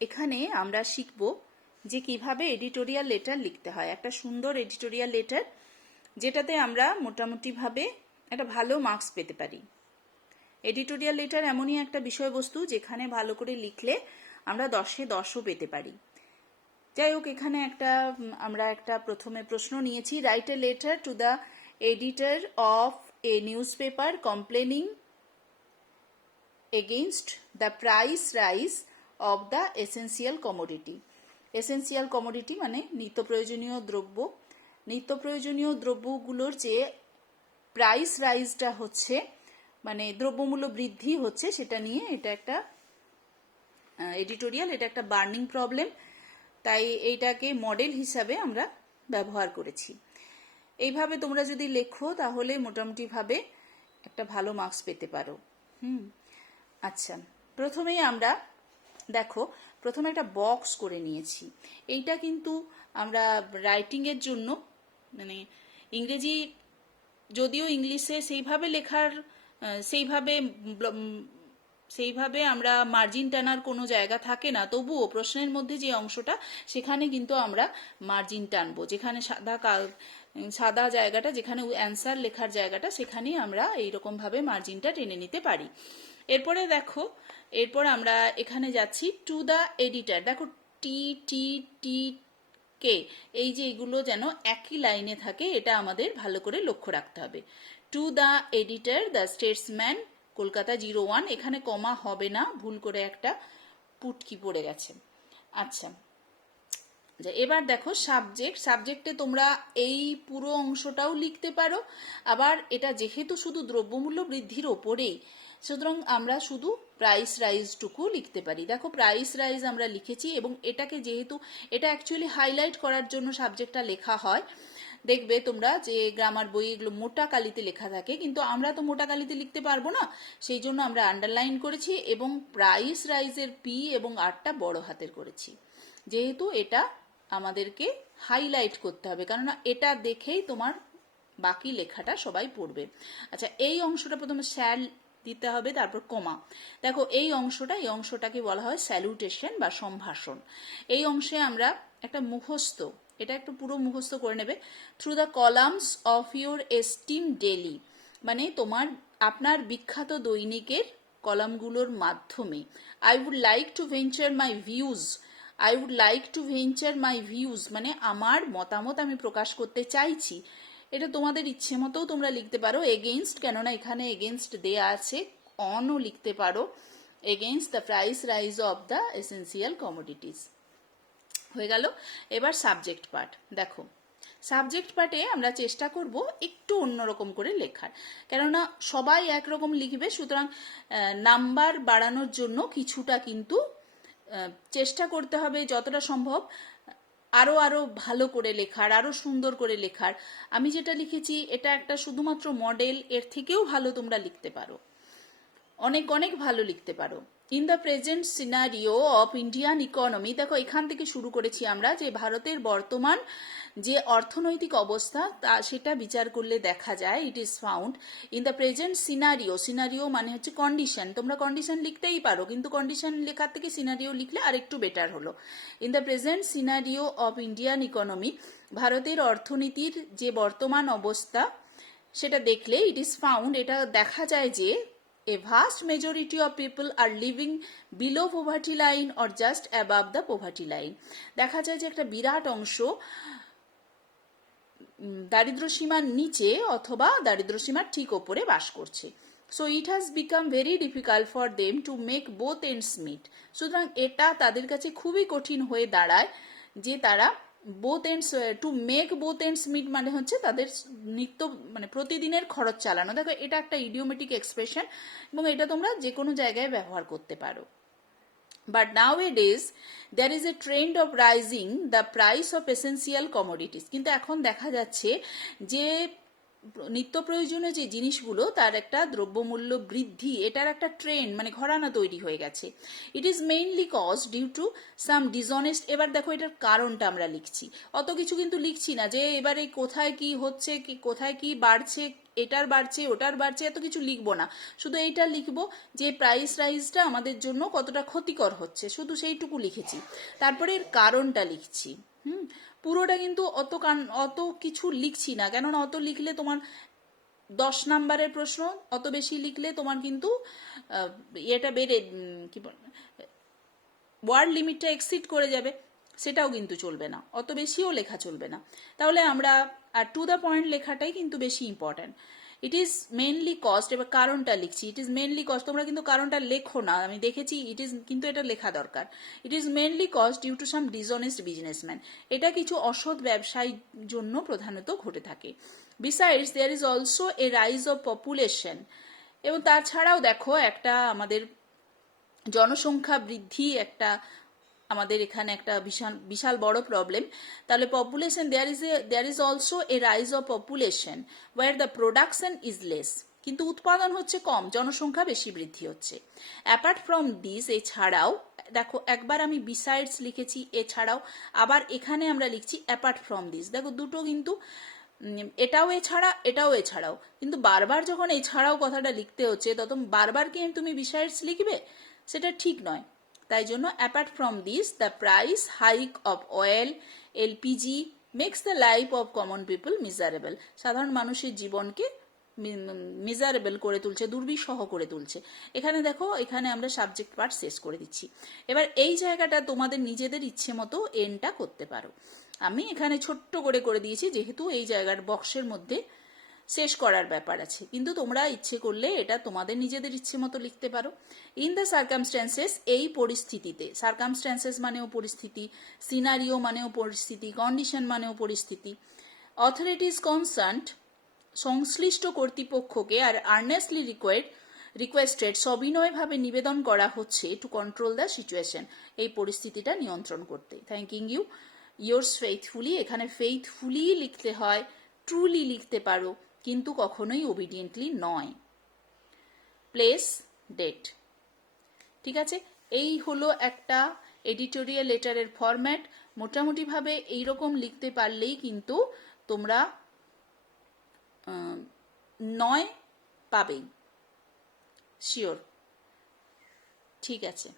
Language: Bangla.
এখানে আমরা শিখব যে কিভাবে এডিটোরিয়াল লেটার লিখতে হয়, একটা সুন্দর এডিটোরিয়াল লেটার যেটাতে আমরা মোটামুটিভাবে একটা ভালো মার্কস পেতে পারি। এডিটোরিয়াল লেটার এমনই একটা বিষয়বস্তু যেখানে ভালো করে লিখলে আমরা 10-এ 10ও পেতে পারি। যাই হোক, এখানে আমরা একটা প্রথমে প্রশ্ন নিয়েছি, write a letter to the editor of A news paper complaining against the price rise of the essential commodity. Essential commodity মানে নিত্য প্রয়োজনীয় দ্রব্য। নিত্য প্রয়োজনীয় দ্রব্যগুলোর যে প্রাইস রাইজটা হচ্ছে, মানে দ্রব্যমূল্য বৃদ্ধি হচ্ছে, সেটা নিয়ে এটা একটা এডিটোরিয়াল, এটা একটা বার্নিং প্রবলেম, তাই এইটাকে মডেল হিসাবে আমরা ব্যবহার করেছি। এইভাবে তোমরা যদি লেখো তাহলে মোটামুটিভাবে একটা ভালো মার্কস পেতে পারো। আচ্ছা, প্রথমেই আমরা দেখো, প্রথমে একটা বক্স করে নিয়েছি। এইটা কিন্তু আমরা রাইটিংয়ের জন্য, মানে ইংরেজি যদিও ইংলিশে সেইভাবে আমরা মার্জিন টানার কোনো জায়গা থাকে না, তবুও প্রশ্নের মধ্যে যে অংশটা সেখানে কিন্তু আমরা মার্জিন টানবো, যেখানে সাদা জায়গাটা, যেখানে অ্যান্সার লেখার জায়গাটা, সেখানেই আমরা এইরকমভাবে মার্জিনটা টেনে নিতে পারি। এরপরে দেখো, এরপর আমরা এখানে যাচ্ছি টু দ্য এডিটর। দেখো টি টি টি কে, এই যে এগুলো যেন একই লাইনে থাকে, এটা আমাদের ভালো করে লক্ষ্য রাখতে হবে। To the editor the Statesman Kolkata 01, এখানে কমা হবে না, ভুল করে একটা পুটকি পড়ে গেছে। আচ্ছা, এবার দেখো সাবজেক্টে তোমরা এই পুরো অংশটাও লিখতে পারো। আবার এটা যেহেতু শুধু দ্রব্যমূল্য বৃদ্ধির ওপরেই, সুতরাং আমরা শুধু প্রাইস রাইজটুকু লিখতে পারি। দেখো প্রাইস রাইজ আমরা লিখেছি, এবং এটাকে যেহেতু এটা অ্যাকচুয়ালি হাইলাইট করার জন্য সাবজেক্টটা লেখা হয়। দেখবে তোমরা যে গ্রামার বই এগুলো মোটা কালিতে লেখা থাকে, কিন্তু আমরা তো মোটা কালিতে লিখতে পারবো না, সেই জন্য আমরা আন্ডারলাইন করেছি এবং প্রাইস রাইজের পি এবং আরটা বড় হাতের করেছি, যেহেতু এটা আমাদেরকে হাইলাইট করতে হবে, কেননা এটা দেখেই তোমার বাকি লেখাটা সবাই পড়বে। আচ্ছা, এই অংশটা প্রথমে স্যাল দিতে হবে, তারপর কমা। দেখো এই অংশটাকে বলা হয় স্যালুটেশন বা সম্ভাষণ। এই অংশে আমরা একটা মুখস্থ, এটা একটু পুরো মুখস্থ করে নেবে। Through the columns of your esteemed daily, মানে আপনার বিখ্যাত দৈনিকের কলামগুলোর মাধ্যমে। I would like to venture my views, মানে আমার মতামত আমি প্রকাশ করতে চাইছি। এটা তোমাদের ইচ্ছে মতোও তোমরা লিখতে পারো। এগেইনস্ট, কেননা এখানে এগেইনস্ট দেয়া আছে, অনও লিখতে পারো। Against the price rise of the essential commodities হয়ে গেল। এবার সাবজেক্ট পার্ট। দেখো সাবজেক্ট পার্টে আমরা চেষ্টা করব একটু অন্যরকম করে লেখার, কেননা সবাই একরকম লিখবে, সুতরাং নাম্বার বাড়ানোর জন্য কিছুটা কিন্তু চেষ্টা করতে হবে যতটা সম্ভব আরো ভালো করে লেখার, আরো সুন্দর করে লেখার। আমি যেটা লিখেছি এটা একটা শুধুমাত্র মডেল, এর থেকেও ভালো তোমরা লিখতে পারো, অনেক অনেক ভালো লিখতে পারো। In the present scenario of Indian economy, দেখো এখান থেকে শুরু করেছি আমরা, যে ভারতের বর্তমান যে অর্থনৈতিক অবস্থা তা সেটা বিচার করলে দেখা যায়, it is found in the present scenario মানে হচ্ছে কন্ডিশন। তোমরা কন্ডিশন লিখতেই পারো, কিন্তু কন্ডিশন লেখার থেকে সিনারিও লিখলে আরেকটু বেটার হলো। In the present scenario of Indian economy, ভারতের অর্থনীতির যে বর্তমান অবস্থা সেটা দেখলে ইট ইজ ফাউন্ড, এটা দেখা যায় যে a vast majority of people are living below poverty line or just above the poverty line. দেখা যায় যে একটা বিরাট অংশ দারিদ্র সীমার নিচে অথবা দারিদ্র সীমার ঠিক ওপরে বাস করছে। So it has become very difficult for them to make both ends meet, সুতরাং এটা তাদের কাছে খুবই কঠিন হয়ে দাঁড়ায় যে তারা to make both ends meet মানে হচ্ছে তাদের মানে প্রতিদিনের খরচ চালানো। দেখো এটা একটা ইডিওমেটিক এক্সপ্রেশন, এবং এটা তোমরা যে কোনো জায়গায় ব্যবহার করতে পারো। But nowadays there is a trend of rising the price of essential commodities, কিন্তু এখন দেখা যাচ্ছে যে নিত্য প্রয়োজনীয় যে জিনিসগুলো তার একটা দ্রব্যমূল্য বৃদ্ধি, এটার একটা ট্রেন্ড মানে ঘরানা তৈরি হয়ে গেছে। It is mainly cause due to some dishonest. এবার দেখো এটার কারণটা আমরা লিখছি, অত কিছু কিন্তু লিখছি না যে এবারে কোথায় কি হচ্ছে, কোথায় কি বাড়ছে, এটার বাড়ছে ওটার বাড়ছে এত কিছু লিখবো না, শুধু এইটা লিখবো যে প্রাইস রাইজটা আমাদের জন্য কতটা ক্ষতিকর হচ্ছে, শুধু সেইটুকু লিখেছি। তারপরে এর কারণটা লিখছি। পুরোটা কিন্তু অত কিছু লিখছি না, কেননা অত লিখলে তোমার 10 নাম্বারের প্রশ্ন, অত বেশি লিখলে তোমার কিন্তু এটা বেড়ে কি বল, ওয়ার্ড লিমিটটা এক্সিড করে যাবে, সেটাও কিন্তু চলবে না, অত বেশিও লেখা চলবে না। তাহলে আমরা আর টু দ্য পয়েন্ট লেখাটাই কিন্তু বেশি important. It is mainly cost, এবার কারণটা লিখছি, ইট ইজ মেনলি কস্ট, তোমরা কিন্তু কারণটা লেখো না, আমি দেখেছি, ইট ইজ কিন্তু এটা লেখা দরকার। It is mainly caused due to some dishonest businessman, এটা কিছু অসৎ ব্যবসায়ীর জন্য প্রধানত ঘটে থাকে। Besides there is also a rise of population, এবং তাছাড়াও দেখো একটা আমাদের জনসংখ্যা বৃদ্ধি একটা আমাদের এখানে একটা বিশাল বিশাল বড় প্রবলেম। তাহলে population there is also a rise of population where the production is less, কিন্তু উৎপাদন হচ্ছে কম, জনসংখ্যা বেশি বৃদ্ধি হচ্ছে। অ্যাপার্ট ফ্রম দিস, এছাড়াও দেখো একবার আমি বিসাইডস লিখেছি এছাড়াও, আবার এখানে আমরা লিখছি অ্যাপার্ট ফ্রম দিস, দেখো দুটো কিন্তু এটাও এছাড়া এটাও এছাড়াও, কিন্তু বারবার যখন এছাড়াও কথাটা লিখতে হচ্ছে তখন বারবার কি তুমি বিসাইডস লিখবে, সেটা ঠিক নয়। তাই জন্য apart from this the price hike of oil LPG makes the life of common people miserable, সাধারণ মানুষের জীবনকে মিজারেবল করে তুলছে, দুর্বিষহ করে তুলছে। এখানে দেখো, এখানে আমরা সাবজেক্ট পার্ট শেষ করে দিচ্ছি। এবার এই জায়গাটা তোমাদের নিজেদের ইচ্ছে মতো এন্ডটা করতে পারো, আমি এখানে ছোট্ট করে দিয়েছি, যেহেতু এই জায়গার বক্সের মধ্যে শেষ করার ব্যাপার আছে, কিন্তু তোমরা ইচ্ছে করলে এটা তোমাদের নিজেদের ইচ্ছে মতো লিখতে পারো। ইন দ্য সার্কামস্ট্যান্সেস, এই পরিস্থিতিতে, সার্কামস্ট্যান্সেস মানেও পরিস্থিতি, সিনারিও মানেও পরিস্থিতি, কন্ডিশন মানেও পরিস্থিতি, অথরিটিস কনসার্নড, সংশ্লিষ্ট কর্তৃপক্ষকে আর আর্নেস্টলি রিকোয়েস্টেড, সবিনয়ভাবে নিবেদন করা হচ্ছে টু কন্ট্রোল দ্য সিচুয়েশন, এই পরিস্থিতিটা নিয়ন্ত্রণ করতে। থ্যাংকিং ইউ, ইয়োর্স ফেইথফুলি, এখানে ফেইথফুলি লিখতে হয়, ট্রুলি লিখতে পারো, কিন্তু কখনোই ওবিডিয়েন্টলি নয়। প্লেস ডেট, ঠিক আছে। এই হলো একটা এডিটোরিয়াল লেটারের ফরম্যাট। মোটামুটিভাবে এইরকম লিখতে পারলেই কিন্তু তোমরা 9 পাবেই, শিওর। ঠিক আছে।